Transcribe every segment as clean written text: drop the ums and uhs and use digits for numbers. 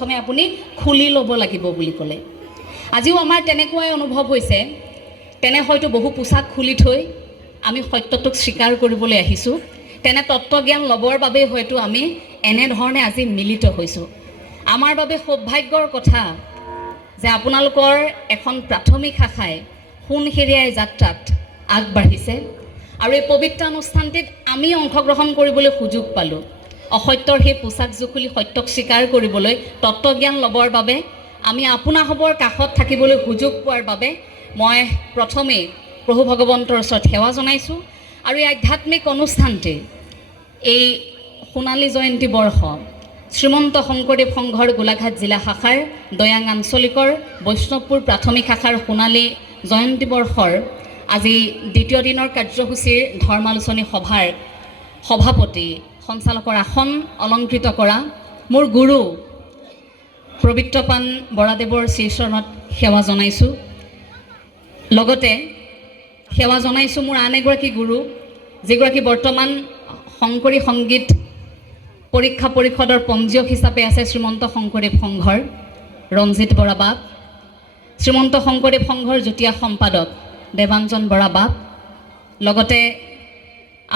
প্ৰথমে আপুনি খুলি ল'ব লাগিব বুলি ক'লে। আজিও আমাৰ তেনেকুৱাই অনুভৱ হৈছে, তেনে হয়তো বহু পোছাক খুলি থৈ আমি সত্যটোক স্বীকাৰ কৰিবলৈ আহিছোঁ। তেনে তত্ত্বজ্ঞান ল'বৰ বাবে হয়তো আমি এনেধৰণে আজি মিলিত হৈছোঁ। আমাৰ বাবে সৌভাগ্যৰ কথা যে আপোনালোকৰ এখন প্ৰাথমিক শাখাই সোণসেৰিয়াই যাত্ৰাত আগবাঢ়িছে আৰু এই পবিত্ৰ অনুষ্ঠানটিত আমি অংশগ্ৰহণ কৰিবলৈ সুযোগ পালোঁ। অসত্যৰ সেই পোছাকযোৰ খুলি সত্যক স্বীকাৰ কৰিবলৈ, তত্ত্বজ্ঞান ল'বৰ বাবে, আমি আপোনাসৱৰ কাষত থাকিবলৈ সুযোগ পোৱাৰ বাবে মই প্ৰথমেই প্ৰভু ভগৱন্তৰ ওচৰত সেৱা জনাইছোঁ। আৰু এই আধ্যাত্মিক অনুষ্ঠানটি, এই সোণালী জয়ন্তী বৰ্ষ শ্ৰীমন্ত শংকৰদেৱ সংঘৰ গোলাঘাট জিলা শাখাৰ দয়াং আঞ্চলিকৰ বৈষ্ণৱপুৰ প্ৰাথমিক শাখাৰ সোণালী জয়ন্তী বৰ্ষৰ আজি দ্বিতীয় দিনৰ কাৰ্যসূচীৰ ধৰ্মালোচনী সভাৰ সভাপতি, সঞ্চালকৰ আসন অলংকৃত কৰা মোৰ গুৰু পবিত্ৰপান বৰাদেৱৰ শ্ৰীচৰণত সেৱা জনাইছোঁ। লগতে সেৱা জনাইছোঁ মোৰ আন এগৰাকী গুৰু, যিগৰাকী বৰ্তমান শংকৰী সংগীত পৰীক্ষা পৰিষদৰ পঞ্জীয়ক হিচাপে আছে শ্ৰীমন্ত শংকৰদেৱ সংঘৰ ৰঞ্জিত বৰা বাপ, শ্ৰীমন্ত শংকৰদেৱ সংঘৰ যুটীয়া সম্পাদক দেৱাঞ্জন বৰা বাপ, লগতে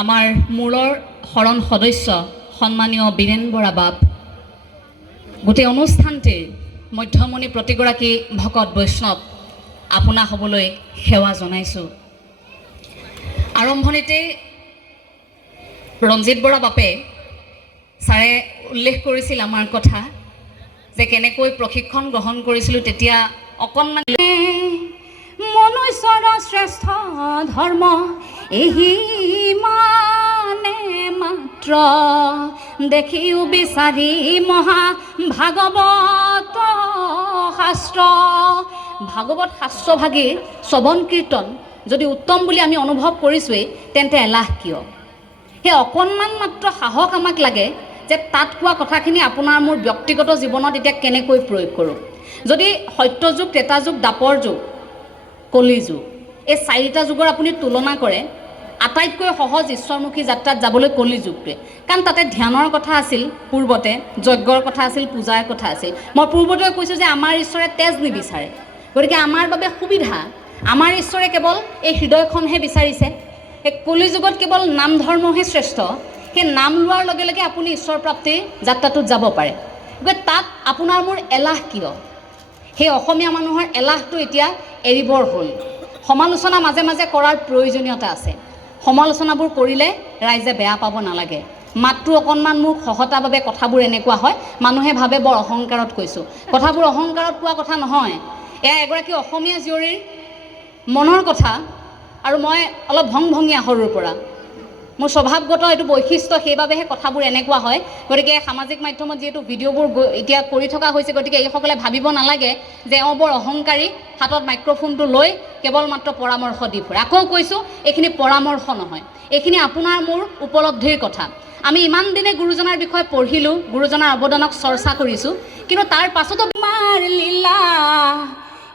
আমাৰ মূলৰ শৰণ সদস্য সন্মানীয় বীৰেন বৰা বাপ, গোটেই অনুষ্ঠানটিৰ মধ্যমণি প্ৰতিগৰাকী ভকত বৈষ্ণৱ আপোনা হ'বলৈ সেৱা জনাইছোঁ। আৰম্ভণিতে ৰঞ্জিত বৰা বাপে ছাৰে উল্লেখ কৰিছিল আমাৰ কথা যে কেনেকৈ প্ৰশিক্ষণ গ্ৰহণ কৰিছিলোঁ। তেতিয়া অকণমান মনুষ্যৰ শ্ৰেষ্ঠ ধৰ্ম এহি মানে মাত্ৰ দেখিও বিচাৰি মহা ভাগৱত শাস্ত্ৰ। ভাগৱত শাস্ত্ৰভাগী শ্ৰৱণ কীৰ্তন যদি উত্তম বুলি আমি অনুভৱ কৰিছোঁৱেই, তেন্তে এলাহ কিয়? সেই অকণমান মাত্ৰ সাহস আমাক লাগে যে তাত কোৱা কথাখিনি আপোনাৰ মোৰ ব্যক্তিগত জীৱনত এতিয়া কেনেকৈ প্ৰয়োগ কৰোঁ। যদি সত্যযুগ, ত্ৰেতাযুগ, দ্বাপৰ যুগ, কলি যুগ, এই চাৰিটা যুগৰ আপুনি তুলনা কৰে, আটাইতকৈ সহজ ঈশ্বৰমুখী যাত্ৰাত যাবলৈ কলি যুগটোৱে। কাৰণ তাতে ধ্যানৰ কথা আছিল, পূৰ্বতে যজ্ঞৰ কথা আছিল, পূজাৰ কথা আছিল। মই পূৰ্বতে কৈছোঁ যে আমাৰ ঈশ্বৰে তেজ নিবিচাৰে, গতিকে আমাৰ বাবে সুবিধা, আমাৰ ঈশ্বৰে কেৱল এই হৃদয়খনহে বিচাৰিছে। এই কলি যুগত কেৱল নাম ধৰ্মহে শ্ৰেষ্ঠ। সেই নাম লোৱাৰ লগে লগে আপুনি ঈশ্বৰ প্ৰাপ্তিৰ যাত্ৰাটোত যাব পাৰে। গতিকে তাত আপোনাৰ মোৰ এলাহ কিয়? সেই অসমীয়া মানুহৰ এলাহটো এতিয়া এৰিবৰ হ'ল। সমালোচনা মাজে মাজে কৰাৰ প্ৰয়োজনীয়তা আছে। সমালোচনাবোৰ কৰিলে ৰাইজে বেয়া পাব নালাগে। মাতটো অকণমান মোৰ খহটা বাবে কথাবোৰ এনেকুৱা হয়, মানুহে ভাবে বৰ অহংকাৰত কৈছোঁ। কথাবোৰ অহংকাৰত কোৱা কথা নহয়, এয়া এগৰাকী অসমীয়া জীয়ৰীৰ মনৰ কথা। আৰু মই অলপ ভংভঙীয়া সৰুৰ পৰা, মোৰ স্বভাৱগত এইটো বৈশিষ্ট্য, সেইবাবেহে কথাবোৰ এনেকুৱা হয়। গতিকে সামাজিক মাধ্যমত যিহেতু ভিডিঅ'বোৰ এতিয়া কৰি থকা হৈছে, গতিকে এইসকলে ভাবিব নালাগে যে এওঁ বৰ অহংকাৰী, হাতত মাইক্ৰফোনটো লৈ কেৱল মাত্ৰ পৰামৰ্শ দি ফুৰে। আকৌ কৈছোঁ, এইখিনি পৰামৰ্শ নহয়, এইখিনি আপোনাৰ মোৰ উপলব্ধিৰ কথা। আমি ইমান দিনে গুৰুজনাৰ বিষয়ে পঢ়িলোঁ, গুৰুজনাৰ অৱদানক চৰ্চা কৰিছোঁ, কিন্তু তাৰ পাছতো আমাৰ লীলা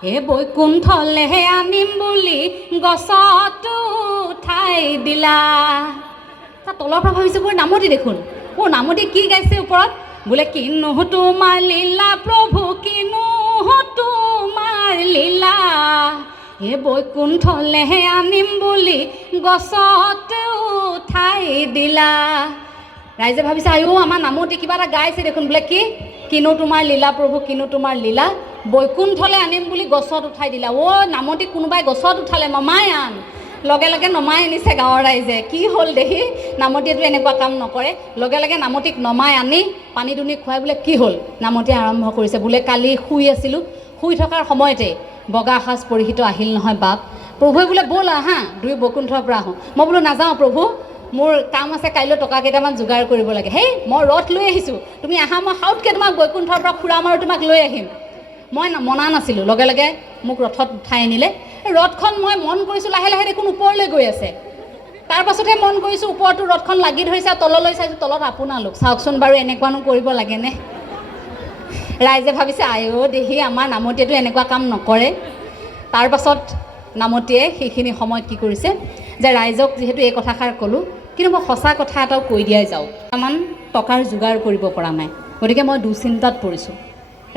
হে বৈকুণ্ঠলেহে আনিম বুলি গছতো উঠাই দিলা। তাৰ তলৰ পৰা ভাবিছোঁ মোৰ নামতি দেখোন, নামতি কি গাইছে ওপৰত, বোলে কিনো তোমাৰ লীলা প্ৰভু, কিনো তোমাৰ লীলা হে বৈকুণ্ঠলেহে আনিম বুলি গছতো উঠাই দিলা। ৰাইজে ভাবিছে আয়ো আমাৰ নামতি কিবা এটা গাইছে দেখোন, বোলে কি কিনো তোমাৰ লীলা প্ৰভু, কিনো তোমাৰ লীলা বৈকুণ্ঠলে আনিম বুলি গছত উঠাই দিলা। নামতি কোনোবাই গছত উঠালে, নমাই আন। লগে লগে নমাই আনিছে গাঁৱৰ ৰাইজে। কি হ'ল দেখি, নামতিয়েতো এনেকুৱা কাম নকৰে। লগে লগে নামতিক নমাই আনি পানী দুনি খুৱাই বোলে কি হ'ল, নামতিয়ে আৰম্ভ কৰিছে, বোলে কালি শুই আছিলোঁ, শুই থকাৰ সময়তে বগা সাজ পৰিহিত আহিল নহয় বাপ। প্ৰভুৱে বোলে ব'ল আহা, দুই বৈকুণ্ঠৰ পৰা আহোঁ। মই বোলো নাযাওঁ প্ৰভু, মোৰ কাম আছে, কাইলৈ টকা কেইটামান যোগাৰ কৰিব লাগে। হেই মই ৰথ লৈ আহিছোঁ, তুমি আহা, মই সাউতকৈ তোমাক বৈকুণ্ঠৰ পৰা ফুৰাম আৰু তোমাক লৈ আহিম। মই মনা নাছিলোঁ, লগে লগে মোক ৰথত উঠাই আনিলে। ৰথখন মই মন কৰিছোঁ লাহে লাহে দেখোন ওপৰলৈ গৈ আছে। তাৰ পাছতহে মন কৰিছোঁ ওপৰতো ৰথখন লাগি ধৰিছে, তললৈ চাইছোঁ, তলত আপোনালোক। চাওকচোন বাৰু এনেকুৱানো কৰিব লাগেনে? ৰাইজে ভাবিছে আয়ো দেহি আমাৰ নামতিয়েতো এনেকুৱা কাম নকৰে। তাৰ পাছত নামতিয়ে সেইখিনি সময়ত কি কৰিছে যে ৰাইজক যিহেতু এই কথাষাৰ ক'লোঁ, কিন্তু মই সঁচা কথা এটাও কৈ দিয়াই যাওঁ। অকণমান টকাৰ যোগাৰ কৰিব পৰা নাই, গতিকে মই দুশ্চিন্তাত পৰিছোঁ।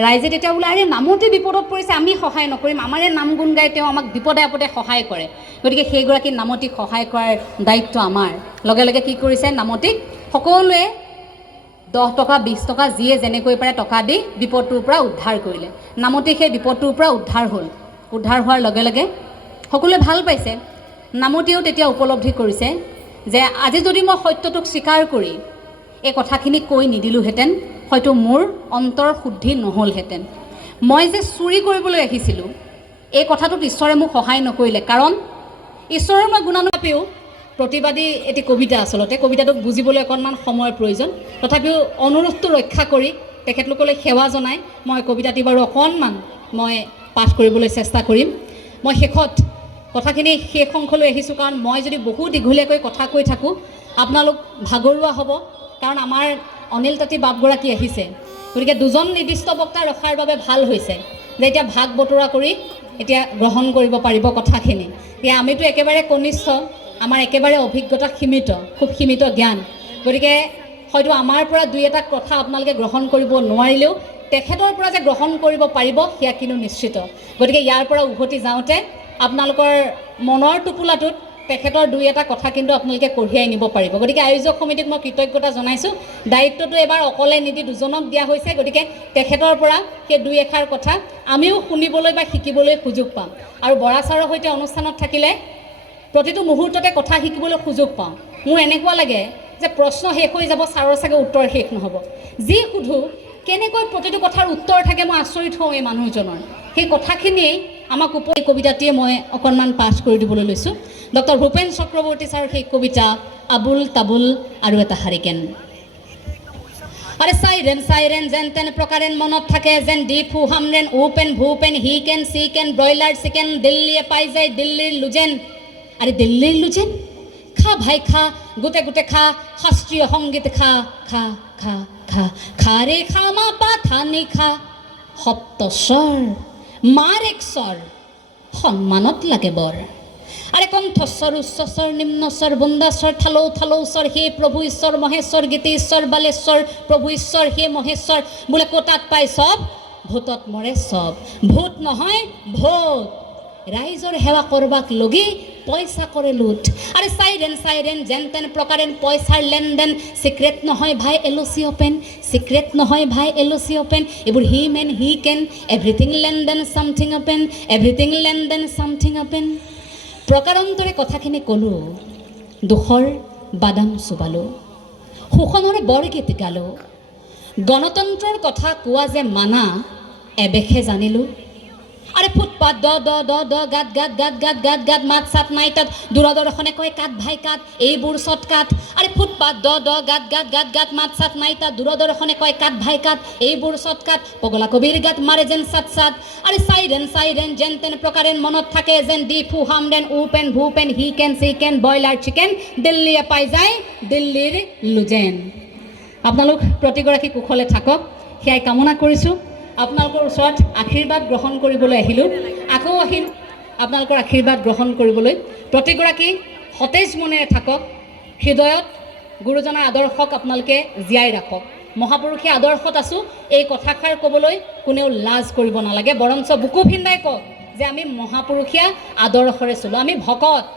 ৰাইজে তেতিয়া বোলে আৰে নামতে বিপদত পৰিছে, আমি সহায় নকৰিম, আমাৰে নাম গুণ গাই তেওঁ আমাক বিপদে আপদে সহায় কৰে, গতিকে সেইগৰাকী নামতীক সহায় কৰাৰ দায়িত্ব আমাৰ। লগে লগে কি কৰিছে, নামতীক সকলোৱে 10 টকা 20 টকা যিয়ে যেনেকৈ পাৰে টকা দি বিপদটোৰ পৰা উদ্ধাৰ কৰিলে। নামতী সেই বিপদটোৰ পৰা উদ্ধাৰ হ'ল। উদ্ধাৰ হোৱাৰ লগে লগে সকলোৱে ভাল পাইছে। নামতীয়েও তেতিয়া উপলব্ধি কৰিছে যে আজি যদি মই সত্যটোক স্বীকাৰ কৰি এই কথাখিনি কৈ নিদিলোহেঁতেন, হয়তো মোৰ অন্তৰ শুদ্ধি নহ'লহেঁতেন। মই যে চুৰি কৰিবলৈ আহিছিলোঁ এই কথাটোত ঈশ্বৰে মোক সহায় নকৰিলে, কাৰণ ঈশ্বৰৰ মই গুণানুপাপেও প্ৰতিবাদী এটি কবিতা, আচলতে কবিতাটোক বুজিবলৈ অকণমান সময়ৰ প্ৰয়োজন, তথাপিও অনুৰোধটো ৰক্ষা কৰি তেখেতলোকলৈ সেৱা জনাই মই কবিতাটি বাৰু অকণমান মই পাঠ কৰিবলৈ চেষ্টা কৰিম। মই শেষত কথাখিনি শেষ অংশলৈ আহিছোঁ, কাৰণ মই যদি বহু দীঘলীয়াকৈ কথা কৈ থাকোঁ আপোনালোক ভাগৰুৱা হ'ব, কাৰণ আমাৰ অনিল তাঁতী বাপগৰাকী আহিছে, গতিকে 2জন নিৰ্দিষ্ট বক্তা ৰখাৰ বাবে ভাল হৈছে যে এতিয়া ভাগ বতৰা কৰি এতিয়া গ্ৰহণ কৰিব পাৰিব কথাখিনি। এতিয়া আমিতো একেবাৰে কনিষ্ঠ, আমাৰ একেবাৰে অভিজ্ঞতা সীমিত, খুব সীমিত জ্ঞান, গতিকে হয়তো আমাৰ পৰা 2-এটা কথা আপোনালোকে গ্ৰহণ কৰিব নোৱাৰিলেও তেখেতৰ পৰা যে গ্ৰহণ কৰিব পাৰিব সেয়া কিন্তু নিশ্চিত। গতিকে ইয়াৰ পৰা উভতি যাওঁতে আপোনালোকৰ মনৰ টোপোলাটোত তেখেতৰ 2-এটা কথা কিন্তু আপোনালোকে কঢ়িয়াই নিব পাৰিব। গতিকে আয়োজক সমিতিক মই কৃতজ্ঞতা জনাইছোঁ। দায়িত্বটো এবাৰ অকলে নিদি 2জনক দিয়া হৈছে, গতিকে তেখেতৰ পৰা সেই 2-এষাৰ কথা আমিও শুনিবলৈ বা শিকিবলৈ সুযোগ পাম। আৰু বৰা ছাৰৰ সৈতে অনুষ্ঠানত থাকিলে প্ৰতিটো মুহূৰ্ততে কথা শিকিবলৈ সুযোগ পাওঁ। মোৰ এনেকুৱা লাগে যে প্ৰশ্ন শেষ হৈ যাব, ছাৰৰ চাগে উত্তৰ শেষ নহ'ব। যি সোধোঁ কেনেকৈ প্ৰতিটো কথাৰ উত্তৰ থাকে, মই আচৰিত হওঁ এই মানুহজনৰ। সেই কথাখিনিয়েই আমাক কবিতাটিয়ে মই অকণমান পাঠ কৰি দিবলৈ লৈছোঁ। ডক্টৰ ভূপেন চক্ৰৱৰ্তী ছাৰৰ সেই কবিতা আবুল তাবুল আৰু এটা হাৰিকেন। আৰে চাইৰেন চাইৰেন যেন তেন প্ৰকাৰেন মনত থাকে, যেন দীপ হু হামৰেন ঔপেন ভূপেন হি কেন চি কেন ব্ৰইলাৰ চিকেন, দিল্লীয়ে পাই যায় দিল্লীৰ লুজেন। আরে দিল্লির লুচেন খা ভাই খা, গোটে গোটে খা, শাস্ত্রীয় সংগীত খা খা খা খা, খা রে খা মা পা থানি খা, সপ্তস্বৰ মাৰ এক স্বৰ সন্মানত লাগে বৰ। আৰে কণ্ঠস্বৰ উচ্চস্বৰ নিম্নস্বৰ বন্দাস্বৰ থালৌ থালৌ স্বৰ, হে প্ৰভু ঈশ্বৰ মহেশ্বৰ গীতেশ্বৰ বালেশ্বৰ, প্ৰভু ঈশ্বৰ হে মহেশ্বৰ, বোলে কোটাত পাই চব ভূতত মৰে চব, ভূত নহয় ভূত, ৰাইজৰ সেৱা কৰবাক লগি পইচা কৰে লুট। আৰে চাইৰেন চাইৰেন যেন তেন প্ৰকাৰেন পইচাৰ লেনদেন, চিক্ৰেট নহয় ভাই এলচি অপেন, চিক্ৰেট নহয় ভাই এলচি অপেন, এইবোৰ হি মেন হি কেন, এভৰিথিং লেনদেন চামথিং অপেন, এভৰিথিং লেনদেন চামথিং অপেন। প্ৰকাৰান্তৰে কথাখিনি ক'লোঁ, দুখৰ বাদাম চুবালোঁ, শোষণৰ বৰগীত গালোঁ, গণতন্ত্ৰৰ কথা কোৱা যে মানা এবেশে জানিলোঁ। আরে ফুটপাত দ দ দ দ গাত গাত গাত গাত গাত গাত মাত চাত নাই তাত, দূৰদৰ্শনে কয় কাট ভাই কাট এইবোৰ চট কাট। আরে ফুটপাত দ দ গাত গাত গাত গাত মাত চাত নাই তাত, দূৰদৰ্শনে কয় কাট ভাই কাট এইবোৰ চট কাট, পগলা কবিৰ গাত মাৰে যেন চাত চাত। আৰে চাইৰেন চাইৰেন যেন তেন প্ৰকাৰেন মনত থাকে, যেন দীপ হু হামৰেন ঔপেন ভূপেন হি কেন চি কেন ব্ৰইলাৰ চিকেন, দিল্লীয়ে পাই যায় দিল্লীৰ লুজেন। আপোনালোক প্ৰতিগৰাকী কুশলে থাকক সেয়াই কামনা কৰিছোঁ। আপোনালোকৰ ওচৰত আশীৰ্বাদ গ্ৰহণ কৰিবলৈ আহিলোঁ, আকৌ আহিম আপোনালোকৰ আশীৰ্বাদ গ্ৰহণ কৰিবলৈ। প্ৰতিগৰাকী সতেজ মনেৰে থাকক, হৃদয়ত গুৰুজনাৰ আদৰ্শক আপোনালোকে জীয়াই ৰাখক। মহাপুৰুষীয় আদৰ্শত আছোঁ এই কথাষাৰ ক'বলৈ কোনেও লাজ কৰিব নালাগে, বৰঞ্চ বুকু ভিন্দাই কওক যে আমি মহাপুৰুষীয়া আদৰ্শৰে চলোঁ। আমি ভকত,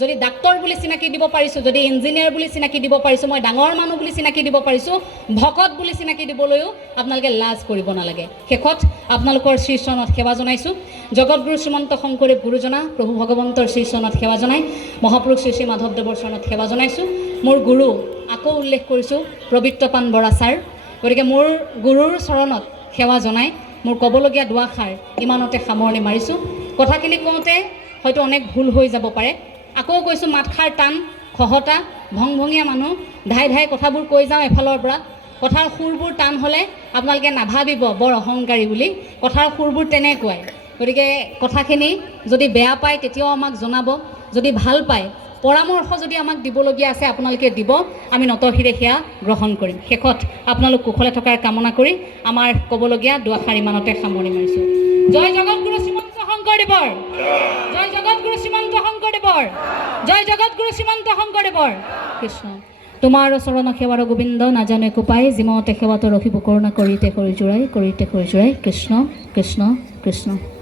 যদি ডাক্তৰ বুলি চিনাকি দিব পাৰিছোঁ, যদি ইঞ্জিনিয়াৰ বুলি চিনাকি দিব পাৰিছোঁ, মই ডাঙৰ মানুহ বুলি চিনাকি দিব পাৰিছোঁ, ভকত বুলি চিনাকি দিবলৈও আপোনালোকে লাজ কৰিব নালাগে। শেষত আপোনালোকৰ শ্ৰীচৰণত সেৱা জনাইছোঁ। জগতগুৰু শ্ৰীমন্ত শংকৰদেৱ গুৰুজনা প্ৰভু ভগৱন্তৰ শ্ৰীচৰণত সেৱা জনাই, মহাপুৰুষ শ্ৰী শ্ৰী মাধৱদেৱৰ চৰণত সেৱা জনাইছোঁ। মোৰ গুৰু আকৌ উল্লেখ কৰিছোঁ প্ৰবৃত্তপান বৰা ছাৰ, গতিকে মোৰ গুৰুৰ চৰণত সেৱা জনাই মোৰ ক'বলগীয়া দুআষাৰ ইমানতে সামৰণি মাৰিছোঁ। কথাখিনি কওঁতে হয়তো অনেক ভুল হৈ যাব পাৰে, আকৌ কৈছোঁ মাতষাৰ টান, খহটা, ভংভঙীয়া মানুহ, ধাই ধাই কথাবোৰ কৈ যাওঁ এফালৰ পৰা। কথাৰ সুৰবোৰ টান হ'লে আপোনালোকে নাভাবিব বৰ অহংকাৰী বুলি, কথাৰ সুৰবোৰ তেনেকুৱাই। গতিকে কথাখিনি যদি বেয়া পায় তেতিয়াও আমাক জনাব, যদি ভাল পায় পৰামৰ্শ যদি আমাক দিবলগীয়া আছে আপোনালোকে দিব, আমি নতশিৰে সেয়া গ্ৰহণ কৰিম। শেষত আপোনালোক কুশলে থকাৰ কামনা কৰি আমাৰ ক'বলগীয়া দুআষাৰ ইমানতে সামৰণি মাৰিছোঁ। জয় জগতগুৰু শ্ৰীমন্ত শংকৰদেৱৰ, জয় জগতগুৰু শ্ৰীমন্ত শংকৰদেৱৰ, জয় জগতগুৰু শ্ৰীমন্ত শংকৰদেৱৰ। কৃষ্ণ। তোমাৰ চৰণ সেৱাৰ গোবিন্দ নাজানে কোপাই যিমতে সেৱাত ৰখিব কৰোণা কৰিতে কৰি জোৰাই কৃষ্ণ কৃষ্ণ কৃষ্ণ